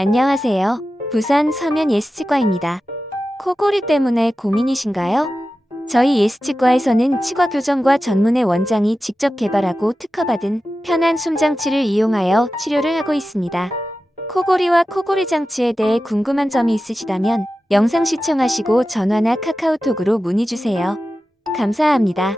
안녕하세요. 부산 서면 예스치과입니다. 코골이 때문에 고민이신가요? 저희 예스치과에서는 치과 교정과 전문의 원장이 직접 개발하고 특허받은 편한 숨장치를 이용하여 치료를 하고 있습니다. 코골이와 코골이 장치에 대해 궁금한 점이 있으시다면 영상 시청하시고 전화나 카카오톡으로 문의주세요. 감사합니다.